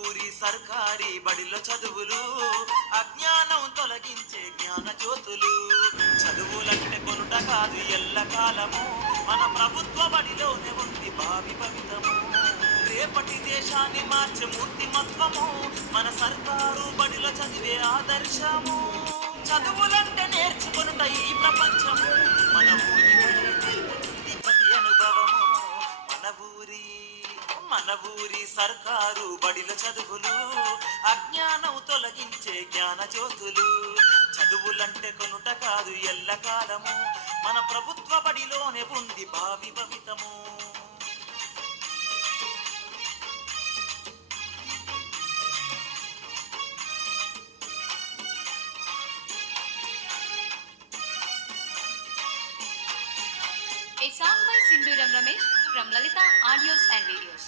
ఊరి సర్కారీ బడిలో చదువులు అజ్ఞానం తొలగించే జ్ఞాన జ్యోతులు. చదువులంటే కొనుట కాదు ఎల్లకాలము, మన ప్రభుత్వ బడిలోనే ఉంది భావి భవితము. రేపటి దేశాన్ని మార్చే మూర్తిమత్వము మన సర్కారు బడిలో చదివే ఆదర్శము. చదువులంటే నేర్చుకొనుట ఈ ప్రపంచము, మన ఊరి బడి నేర్పుతుంది ప్రతి అనుభవము. మన ఊరి సర్కారు బడిల చదువులు అజ్ఞానం తొలగించే జ్ఞాన జ్యోతులు. చదువులంటే కొనుట కాదు ఎల్లకాలము, మన ప్రభుత్వ బడిలోనే ఉంది భావి భవితము. A song by Sinduram Ramesh from Lalita Audios and Videos.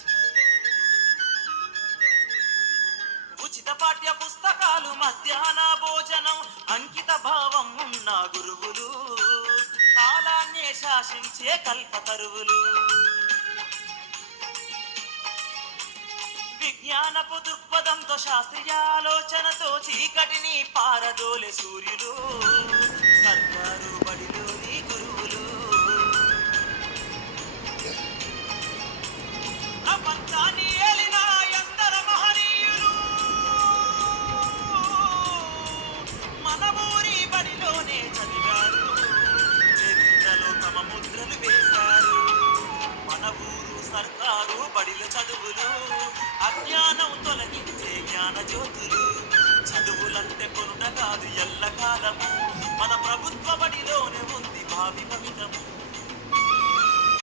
ఉచిత పాఠ్య పుస్తకాలు, మధ్యాహ్న భోజనం, అంకిత భావం ఉన్న గురువులు, కాలాన్నే శాసించే కల్పతరువులు. విజ్ఞానపు దృక్పథంతో శాస్త్రీయ ఆలోచనతో చీకటిని పారదోలే సూర్యులు సర్కారు బడిలోని గురువులు. ప్రపంచాన్ని ఏలిన ఎందర మహనీయులు మన ఊరి బడిలోనే చదివారు, చరిత్రలో తమ ముద్రలు వేశారు. మన ఊరు సర్కారు బడిల చదువులు అజ్ఞానం తొలగించే జ్ఞాన జ్యోతులు. చదువులంటే కొనుట కాదు ఎల్లకాలము, మన ప్రభుత్వ బడిలోనే ఉంది భావి భవితము.